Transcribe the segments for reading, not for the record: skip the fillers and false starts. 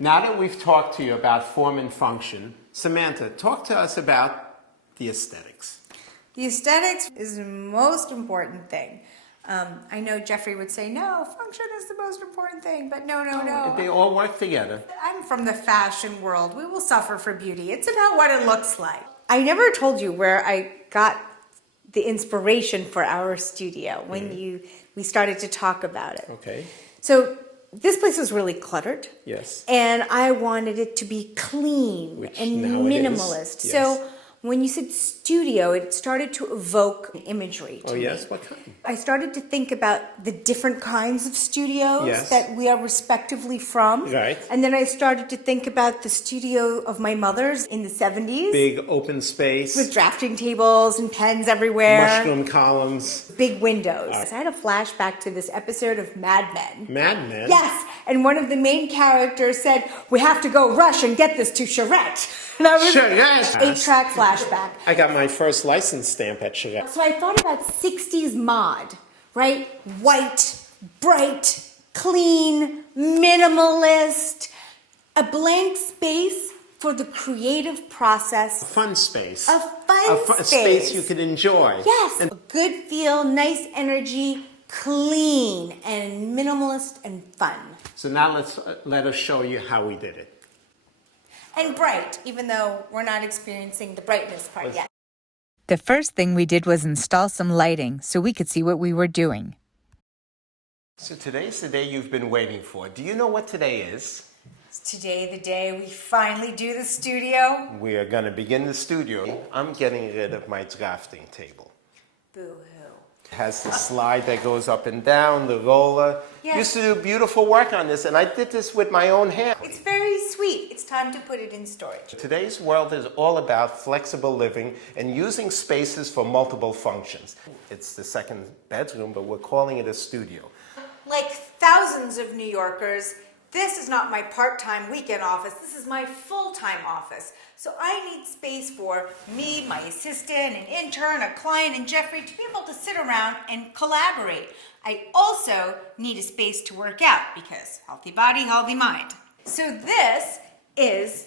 Now that we've talked to you about form and function, Samantha, talk to us about the aesthetics. The aesthetics is the most important thing. I know Jeffrey would say, no, function is the most important thing, but no. They all work together. I'm from the fashion world. We will suffer for beauty. It's about what it looks like. I never told you where I got the inspiration for our studio when we started to talk about it. Okay. So this place was really cluttered. Yes. And I wanted it to be clean and minimalist. Yes. So when you said studio, it started to evoke imagery to me. Yes? What kind? I started to think about the different kinds of studios Yes. that we are respectively from. Right. And then I started to think about the studio of my mother's in the 70s. Big open space. With drafting tables and pens everywhere. Mushroom columns. Big windows. I had a flashback to this episode of Mad Men. Mad Men? Yes, and one of the main characters said, we have to go rush and get this to Charette. And I was Charette! 8-track flashback. I got my first license stamp at Charette. So I thought about 60s mod, right? White, bright, clean, minimalist, a blank space for the creative process. A fun space. A fun space. A space you can enjoy. Yes, a good feel, nice energy, clean and minimalist and fun. So now let us show you how we did it. And bright, even though we're not experiencing the brightness part yet. The first thing we did was install some lighting so we could see what we were doing. So today's the day you've been waiting for. Do you know what today is? Is today the day we finally do the studio? We are going to begin the studio. I'm getting rid of my drafting table. Boo-hoo. It has the slide that goes up and down, the roller. Yes. Used to do beautiful work on this, and I did this with my own hand. It's very sweet. It's time to put it in storage. Today's world is all about flexible living and using spaces for multiple functions. It's the second bedroom, but we're calling it a studio. Like thousands of New Yorkers, this is not my part-time weekend office. This is my full-time office. So I need space for me, my assistant, an intern, a client, and Jeffrey to be able to sit around and collaborate. I also need a space to work out because healthy body, healthy mind. So this is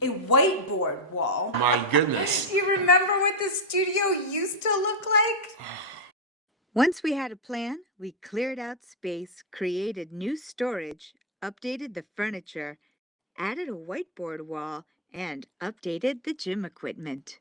a whiteboard wall. My goodness. You remember what the studio used to look like? Once we had a plan, we cleared out space, created new storage, updated the furniture, added a whiteboard wall, and updated the gym equipment.